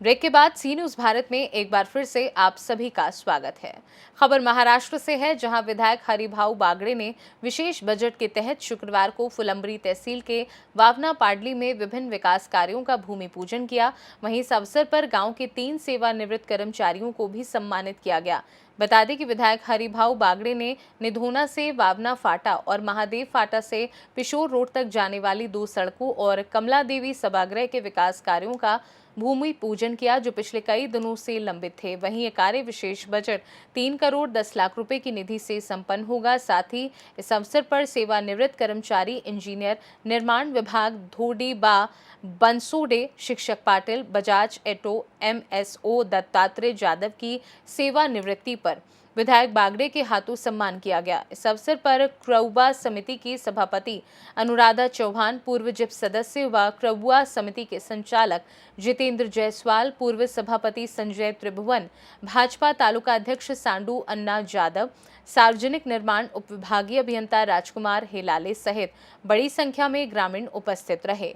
Break के बाद C news Bharat में एक बार फिर से आप सभी का स्वागत है। खबर महाराष्ट्र से है, जहां विधायक हरिभाऊ बागड़े ने विशेष बजट के तहत शुक्रवार को फुलंब्री तहसील के वावना पाडली में विभिन्न विकास कार्यों का भूमि पूजन किया। वहीं इस अवसर पर गांव के 3 सेवानिवृत्त कर्मचारियों को भी सम्मानित किया गया। बता दें कि विधायक हरिभाऊ बागड़े ने निधोना से वावना फाटा और महादेव फाटा से पिशोर रोड तक जाने वाली 2 सड़कों और कमला देवी सभागृह के विकास कार्यों का भूमि पूजन किया, जो पिछले कई दिनों से लंबित थे। वहीं ये कार्य विशेष बजट 3 करोड़ 10 लाख रुपए की निधि से संपन्न होगा। साथ ही इस अवसर पर सेवानिवृत्त कर्मचारी इंजीनियर निर्माण विभाग धोडी बा बंसोडे, शिक्षक पाटिल, बजाज एटो MSO दत्तात्रेय जादव की सेवानिवृत्ति पर विधायक बागड़े के हाथों सम्मान किया गया। इस अवसर पर क्रौबा समिति की सभापति अनुराधा चौहान, पूर्व जिप सदस्य व क्रौबा समिति के संचालक जितेंद्र जायसवाल, पूर्व सभापति संजय त्रिभुवन, भाजपा तालुका अध्यक्ष सांडू अन्ना जादव, सार्वजनिक निर्माण उपविभागीय अभियंता राजकुमार हेलाले सहित बड़ी संख्या में ग्रामीण उपस्थित रहे।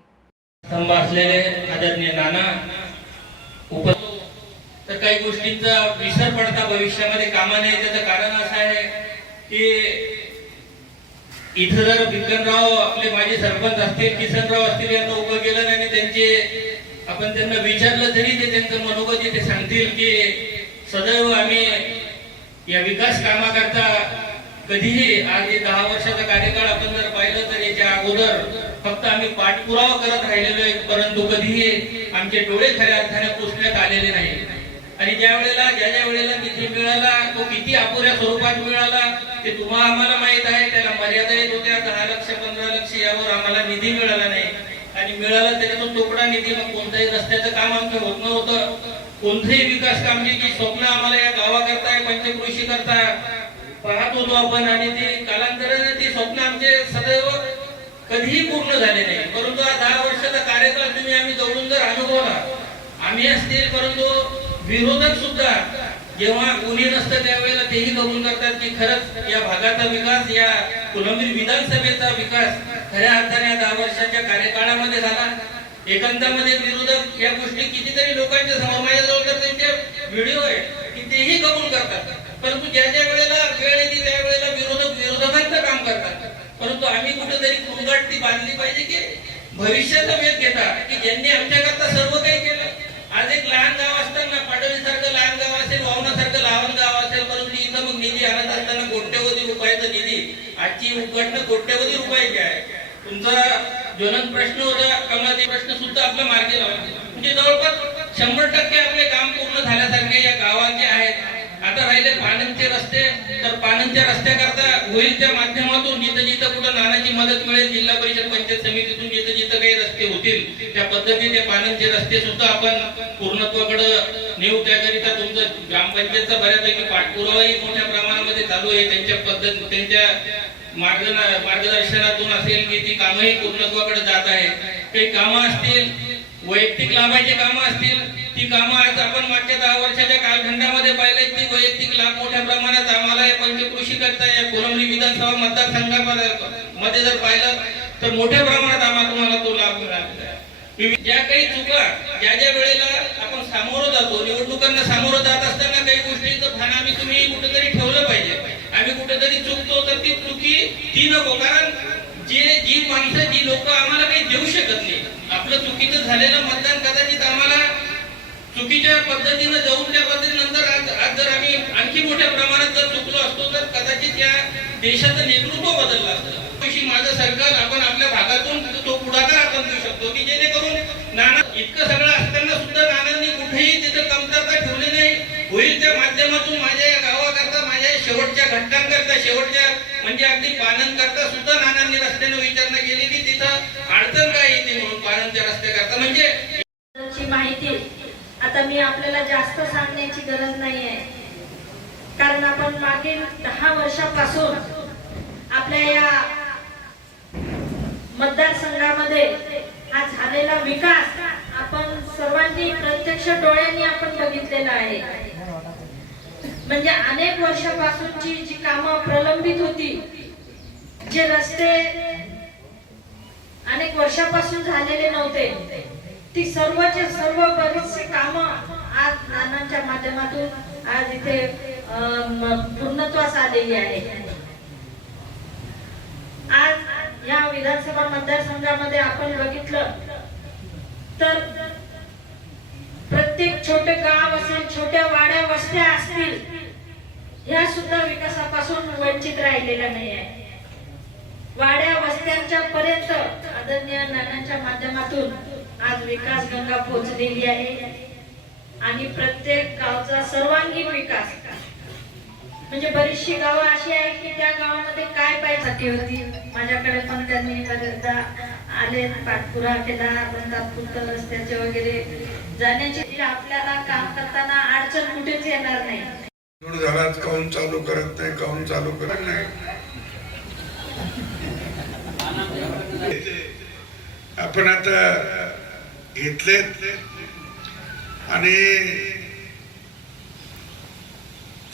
तर काही गोष्टींचा विसर पडता भविष्यामध्ये कामा नये। त्याचं कारण असं आहे की इथं जर भिक्कनराव आपले माजी सरपंच असतील, किसनराव असतील, यांना उभं केलं नाही, त्यांचे आपण त्यांना विचारलं तरी ते त्यांचं मनोगत ते सांगतील की सदैव आम्ही या विकास कामाकरता कधीही, आज 10 वर्षाचा कार्यकाळ आपण जर पाहिलं तर याच्या अगोदर फक्त आम्ही पाठपुरावा करत राहिलेलो आहे, परंतु कधीही आमचे डोळे खऱ्या अर्थाने पुसण्यात आलेले नाही। आणि ज्या वेळेला निधी मिळाला तो किती अपुऱ्या स्वरूपात मिळाला ते तुम्हाला आम्हाला माहित आहे। त्याला मर्यादा येत होत्या, 10 लाख 15 लाख यावर आम्हाला निधी मिळाला नाही। आणि मिळाला तरी तो तुकडा निधी, मग कोणत्याही रस्त्याचं काम आमचं होत नव्हतं, कोणतेही विकास कामगिरीची स्वप्न आम्हाला या गावाकरता, पंचकृषी करता पाहत होतो आपण, आणि ते कालांतराने ती स्वप्न आमचे सदैव कधीही पूर्ण झाले नाही। परंतु हा 10 वर्षाचा कार्यकाळ तुम्ही आम्ही जवळून जर अनुभवला, आम्ही असतील, परंतु विरोधक सुद्धा जेव्हा कोणी नसतं त्यावेळेला तेही कबूल करतात की खरंच या भागाचा विकास, या फुलंब्री विधानसभेचा विकास खऱ्या अर्थाने 10 वर्षाच्या कार्यकाळामध्ये झाला। एकांतामध्ये विरोधक या गोष्टी कितीतरी लोकांच्या समोर माझ्याजवळ तर त्यांचे व्हिडिओ आहे की तेही कबूल करतात, परंतु ज्या वेळेला वेळ येते त्यावेळेला विरोधक विरोधकांचं काम करतात। परंतु आम्ही कुठेतरी कुंगाट ती बांधली पाहिजे की भविष्याचा वेध घेता की ज्यांनी आमच्याकरता सर्व काही केलं। आज एक लहान गाव असताना, पाडळीसारखं लहान गाव असेल, वावनासारखं लहान गाव असेल, परंतु इथं मग निधी आणत असताना कोट्यवधी रुपयाचा निधी, आजची उद्घाटन कोट्यवधी रुपयाची आहे। तुमचा ज्वलंत प्रश्न होता कमलाचे प्रश्न सुद्धा आपला मार्गी लावला, म्हणजे जवळपास 100% आपले काम पूर्ण झाल्यासारखे या गावाचे आहेत। आता राहिले पानंदचे रस्ते, तर पानंदच्या रस्त्याकरता होईल त्या माध्यमातून जिथं कुठं नानाची मदत मिळेल, जिल्हा परिषद पंचायत समितीतून जिथं काही रस्ते होतील त्या पद्धतीने पानंदचे रस्ते सुद्धा आपण पूर्णत्वाकडे नेऊ। त्याकरिता तुमचं ग्रामपंचायतचा बऱ्यापैकी पाठपुरावाही मोठ्या प्रमाणामध्ये चालू आहे। त्यांच्या मार्गदर्शनातून असेल की ती कामही पूर्णत्वाकडे जात आहे। काही कामं असतील, वैयक्तिक लाभाची कामं असतील, ती कामं आज आपण मागच्या 10 वर्षाच्या कालखंडामध्ये पाहिले ती वैयक्तिक लाभ मोठ्या प्रमाणात आम्हाला या पंचकृषी करता या फुलंब्री विधानसभा मतदारसंघामध्ये जर पाहिलं तर मोठ्या प्रमाणात तुम्हाला तो लाभ मिळाला आहे। ज्या काही चुका ज्या वेळेला आपण सामोरं जातो, निवडणुकांना सामोरं जात असताना काही गोष्टींचं भान आम्ही तुम्ही कुठेतरी ठेवलं पाहिजे। आम्ही कुठेतरी चुकतो तर ती चुकी ती नको, कारण जी माणसं, जी लोक आम्हाला काही देऊ शकत नाही। आपलं चुकीचं झालेलं मतदान कदाचित आम्हाला चुकीच्या पद्धतीने जाऊन त्या पद्धतीनंतर आज जर आम्ही आणखी मोठ्या प्रमाणात जर चुकलो असतो तर कदाचित या देशाचं नेतृत्व बदललं असतं। माझं सरकार आपण आपल्या भागातून तो पुढाकार आपण देऊ शकतो की जेणेकरून नाना इतकं सगळं असताना सुद्धा नानांनी कुठेही तिथे कमतरता ठेवली नाही। होईल त्या माध्यमातून माझ्या या गावाकरता, माझ्या शेवटच्या घटकांकरता, शेवटच्या म्हणजे अगदी पानंद करता सुद्धा नानांनी रस्त्याने विचारणा केली की तिथं अडचण काय येते म्हणून पानंदच्या रस्त्याकरता। म्हणजे माहिती आता मी आपल्याला जास्त सांगण्याची गरज नाही आहे, कारण आपण मागील 10 वर्षापासून आपल्या या मतदारसंघामध्ये हा झालेला विकास आपण सर्वांनी प्रत्यक्ष डोळ्यांनी आपण बघितलेला आहे। म्हणजे अनेक वर्षापासूनची जी कामं प्रलंबित होती, जे रस्ते अनेक वर्षापासून झालेले नव्हते, ती सर्वचे सर्व बरीचशी कामं आज नानांच्या माध्यमातून आज इथे पूर्णत्वास आलेली आहे. आज या विधानसभा मतदारसंघामध्ये आपण बघितलं तर प्रत्येक छोटे गाव असेल, छोट्या वाड्या वस्त्या असतील, ह्या सुद्धा विकासापासून वंचित राहिलेल्या नाही आहे. वाड्या वस्त्यांच्या पर्यंत आदरणीय नानांच्या माध्यमातून आज विकास गंगा पोहोचलेली आहे आणि प्रत्येक गावचा सर्वांगीण विकास. म्हणजे बरीचशी गावं अशी आहेत की त्या गावामध्ये काय पाहिजे होती, माझ्याकडे पण त्यांनी बरेचदा आले, पाठपुरा केला, पण तात्पुरतं रस्त्याचे वगैरे जाण्याची आपल्याला काम करताना अडचण कुठेच येणार नाही. घरात काऊन चालू करत नाही, काऊन चालू करत नाही. आपण आता घेतलेत आणि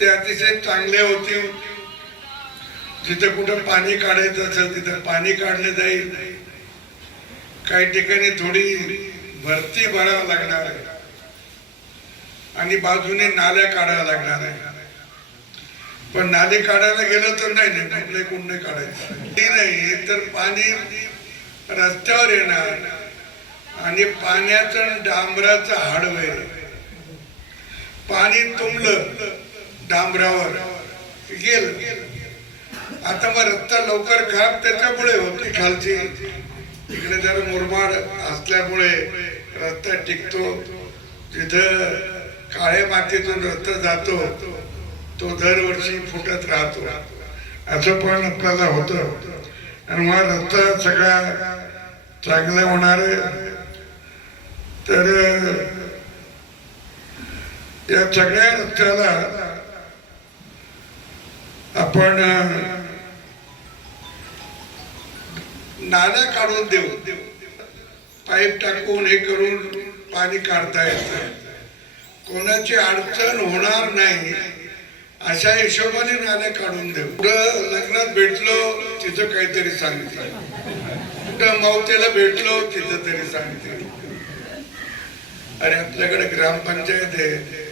ते अतिशय चांगले होते. जिथे कुठं पाणी काढायचं असेल तिथे पाणी काढले जाईल. काही ठिकाणी थोडी भरती भरावं लागणार आहे आणि बाजूने नाल्या काढाव्या लागणार आहे. पण नाले काढायला गेलो तर नाही कुंड काढायचं ते नाही, तर पाणी रस्त्यावर येणार आणि पाण्याचं डांबराचं हाडवैर. पाणी तुंबलं डांबरावर गेलं. आता मग रस्ता लवकर खराब त्याच्यामुळे होती. खालची इकडे जरा मुरमाड असल्यामुळे रस्ता टिकतो. जिथं काळ्या मातीतून रस्ता जातो तो दरवर्षी फुटत राहतो. असं पण आपल्याला होतं आणि मग रस्ता सगळा चांगला होणार आहे. तर या सगळ्या रस्त्याला आपण नाल्या काढून देऊ, पाईप टाकून हे करून पाणी काढता येतं. कोणाची अडचण होणार नाही अशा हिशोबाने नाल्या काढून देऊ. कुठं लग्नात भेटलो तिथं काहीतरी सांगितलं, कुठं मावतेला भेटलो तिथं तरी सांगितलं. अरे आपल्याकडे ग्रामपंचायत आहे,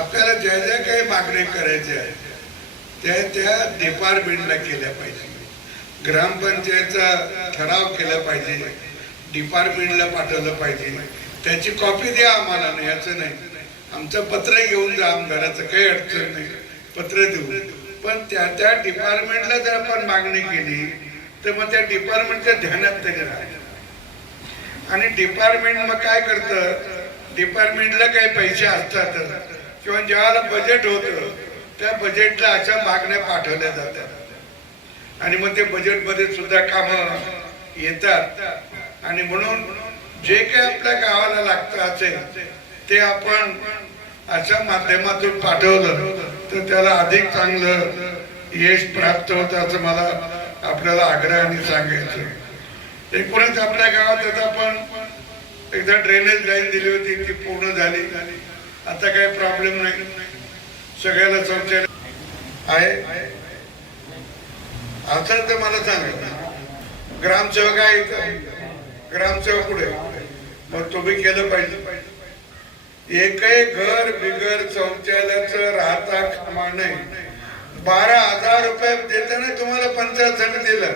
आपल्याला ज्या ज्या काही मागणी करायच्या आहे त्या डिपार्टमेंटला केल्या पाहिजे. ग्रामपंचायतचा ठराव केला पाहिजे, डिपार्टमेंटला पाठवलं पाहिजे. त्याची कॉपी द्या आम्हाला, नाही याचं नाही. आमचं पत्र घेऊन जा, आमदाराचं काही अडचण नाही, पत्र देऊ. पण त्या डिपार्टमेंटला जर आपण मागणी केली तर मग त्या डिपार्टमेंटच्या ध्यानात तरी राहतं. आणि डिपार्टमेंट मग काय करतं, डिपार्टमेंटला काही पैसे असतात किंवा ज्यावेळेला बजेट होतं त्या बजेटला अशा मागण्या पाठवल्या जातात आणि मग ते बजेटमध्ये सुद्धा कामं येतात. आणि म्हणून जे काही आपल्या गावाला लागतं असेल ते आपण अशा माध्यमातून पाठवलं तर त्याला अधिक चांगलं यश प्राप्त होतं असं मला आपल्याला आग्रहाने सांगायचं. एकूणच आपल्या गावात आता आपण एकदा ड्रेनेज लाईन दिली होती, ती पूर्ण झाली. आता काही प्रॉब्लेम नाही, सगळ्याला शौचालय आहे. असं तर मला सांगा, ग्रामसेवक आहे, ग्रामसेवक पुढे मग तुम्ही केलं पाहिजे. एकही घर बिगर शौचालयाचं राहता कामा नये. 12,000 रुपये देताना तुम्हाला पंचायत समितीला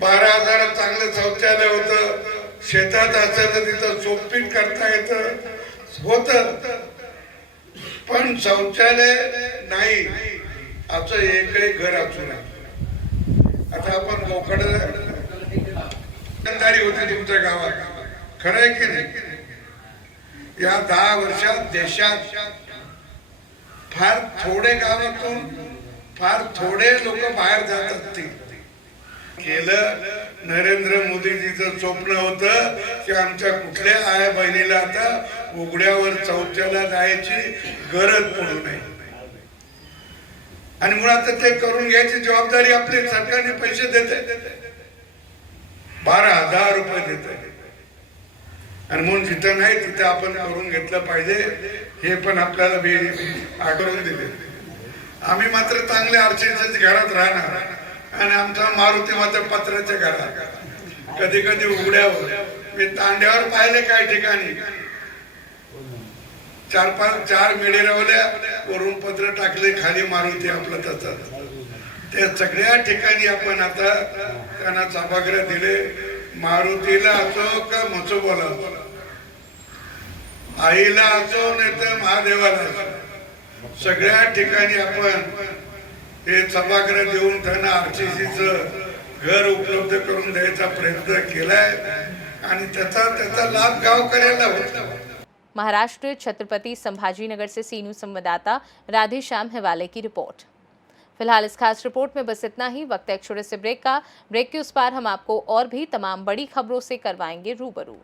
12,000 चांगलं शौचालय होतं. शेतात असेल तर तिथं सोपपीट करता येतं होतं, पण शौचालय नाही असं एकही घर असू नये. आता आपण मोकड होती तुमच्या गावात, खरं आहे की नाही? या 10 वर्षात देशात फार थोडे गावातून फार थोडे लोक बाहेर जात असतील. केलं नरेंद्र मोदीजीचं स्वप्न होतं की आमच्या कुठल्या आया बहिणीला आता उघड्यावर शौचालयात जायची गरज पडू नये. आणि मुळात ते करून घ्यायची जबाबदारी आपली सरकारने पैसे देते, 12,000 रुपये देते. आणि म्हणून जिथं नाही तिथं आपण करून घेतलं पाहिजे. हे पण आपल्याला आठवून दिले. आम्ही मात्र चांगले आरक्षणाच्या घरात राहणार आणि आमचा मारुती मात्र पत्राच्या घरात. कधी कधी उघड्यावर मी तांड्यावर पाहिले काही ठिकाणी 4 मेढे रवल्या, वरून पत्र टाकले, खाली मारुती आपलं तसंच. त्या सगळ्या ठिकाणी आपण आता त्यांना सभागृह दिले. मारुतीला असो का म्हसोबाला, आईला असो नाही तर महादेवाला असो, सगळ्या ठिकाणी आपण हे सभागृह देऊन त्यांना RCCचं घर उपलब्ध करून द्यायचा प्रयत्न केलाय आणि त्याचा लाभ गावकऱ्याला होता. महाराष्ट्र छत्रपति संभाजीनगर से सी न्यूज़ संवाददाता राधेश्याम हिवाले की रिपोर्ट। फिलहाल इस खास रिपोर्ट में बस इतना ही। वक्त है एक छोटे से ब्रेक का। ब्रेक के उस पार हम आपको और भी तमाम बड़ी खबरों से करवाएंगे रूबरू।